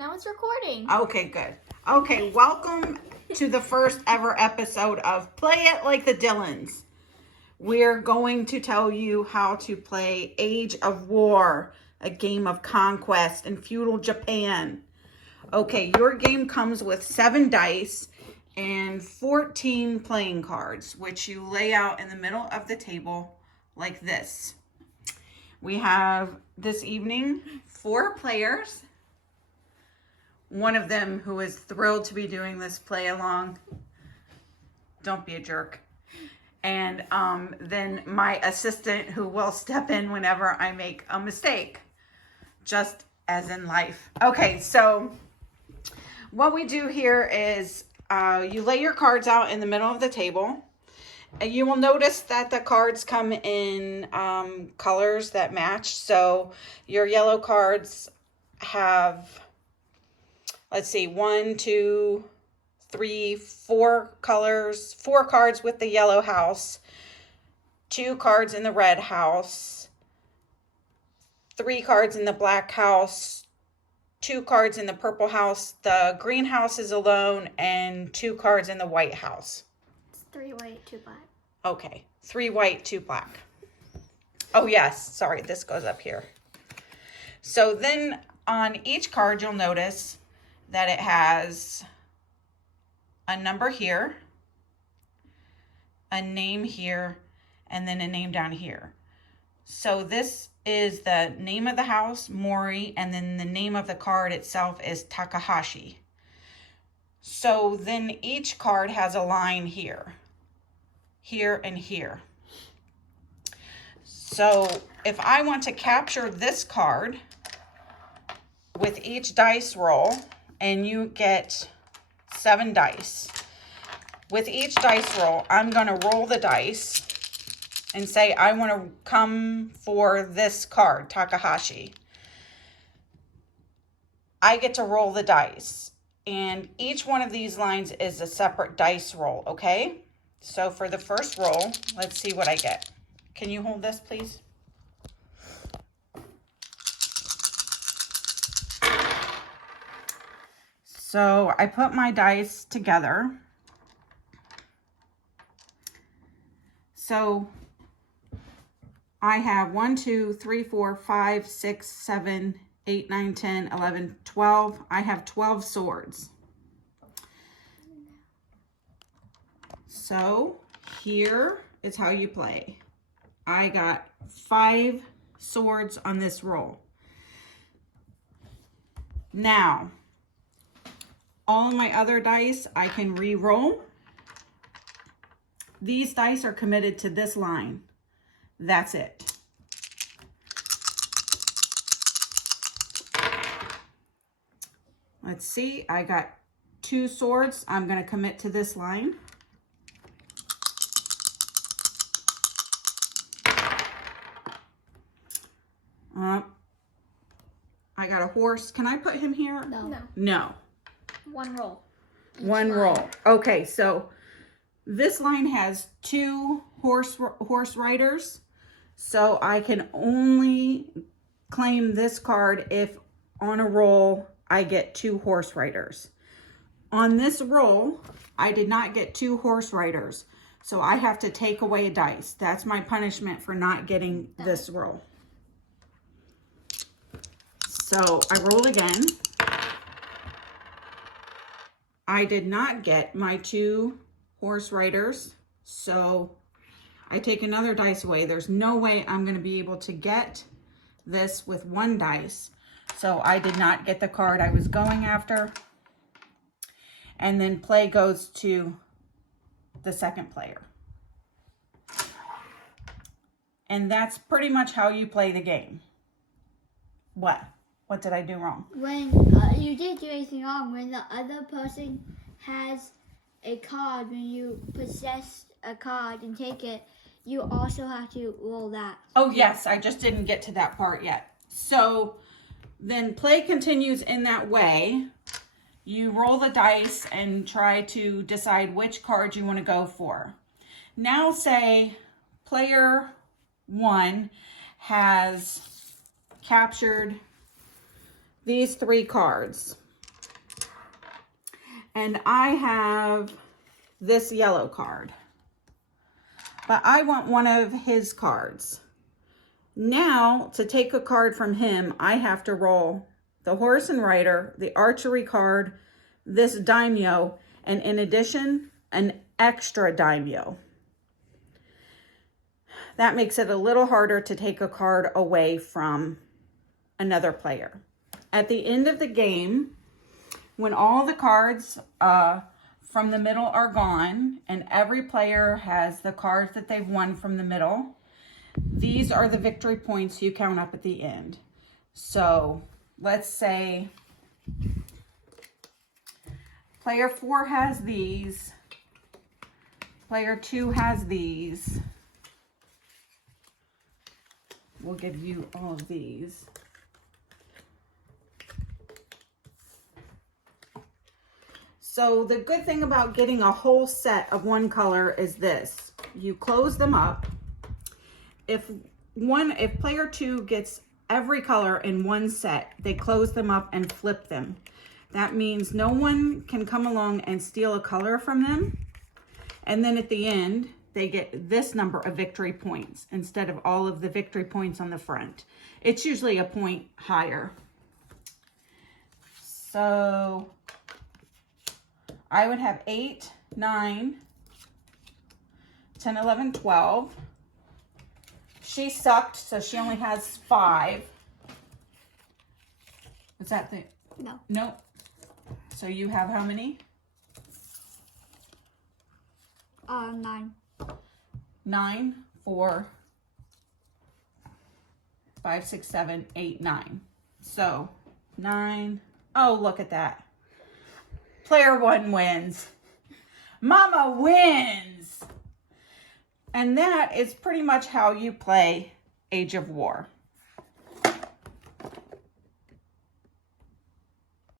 Now it's recording. Okay, good. Okay, welcome to the first ever episode of Play It Like the Dillons. We're going to tell you how to play Age of War, a game of conquest in feudal Japan. Okay, your game comes with 7 dice and 14 playing cards, which you lay out in the middle of the table like this. We have this evening 4 players. One of them who is thrilled to be doing this play along. Don't be a jerk. And then my assistant who will step in whenever I make a mistake, just as in life. Okay, so what we do here is you lay your cards out in the middle of the table. And you will notice that the cards come in colors that match. So your yellow cards have, let's see, 1, 2, 3, 4 colors, 4 cards with the yellow house, 2 cards in the red house, 3 cards in the black house, 2 cards in the purple house, the green house is alone, and 2 cards in the white house. It's 3 white, 2 black. Okay, 3 white, 2 black. Oh yes, sorry, this goes up here. So then on each card, you'll notice that it has a number here, a name here, and then a name down here. So this is the name of the house, Mori, and then the name of the card itself is Takahashi. So then each card has a line here, here, and here. So if I want to capture this card with each dice roll, and you get 7 dice. With each dice roll, I'm going to roll the dice and say, I want to come for this card, Takahashi. I get to roll the dice. And each one of these lines is a separate dice roll, okay? So for the first roll, let's see what I get. Can you hold this, please? So I put my dice together. So I have 1, 2, 3, 4, 5, 6, 7, 8, 9, 10, 11, 12. I have 12 swords. So here is how you play. I got 5 swords on this roll. Now, all of my other dice I can re-roll. These dice are committed to this line. That's it. Let's see, I got 2 swords. I'm going to commit to this line. I got a horse. Can I put him here? No. No. 1 roll. One roll. Okay, so this line has 2 horse riders. So I can only claim this card if on a roll I get 2 horse riders. On this roll, I did not get 2 horse riders. So I have to take away a dice. That's my punishment for not getting this roll. So I roll again. I did not get my 2 horse riders, so I take another dice away. There's no way I'm going to be able to get this with 1 dice. So I did not get the card I was going after. And then play goes to the second player. And that's pretty much how you play the game. What? What did I do wrong? When you didn't do anything wrong, when the other person has a card, when you possess a card and take it, you also have to roll that. Oh, yes. I just didn't get to that part yet. So then play continues in that way. You roll the dice and try to decide which card you want to go for. Now say player 1 has captured these 3 cards. And I have this yellow card. But I want one of his cards. Now, to take a card from him, I have to roll the horse and rider, the archery card, this daimyo, and in addition, an extra daimyo. That makes it a little harder to take a card away from another player. At the end of the game, when all the cards from the middle are gone and every player has the cards that they've won from the middle, these are the victory points you count up at the end. So let's say player 4 has these, player 2 has these. We'll give you all of these. So the good thing about getting a whole set of one color is this. You close them up. If player 2 gets every color in one set, they close them up and flip them. That means no one can come along and steal a color from them. And then at the end, they get this number of victory points instead of all of the victory points on the front. It's usually a point higher. So I would have 8, 9, 10, 11, 12. She sucked, so she only has 5. What's that thing? No. Nope. So you have how many? 9. 9, 4, 5, 6, 7, 8, 9. So 9. Oh, look at that. Player 1 wins. Mama wins. And that is pretty much how you play Age of War.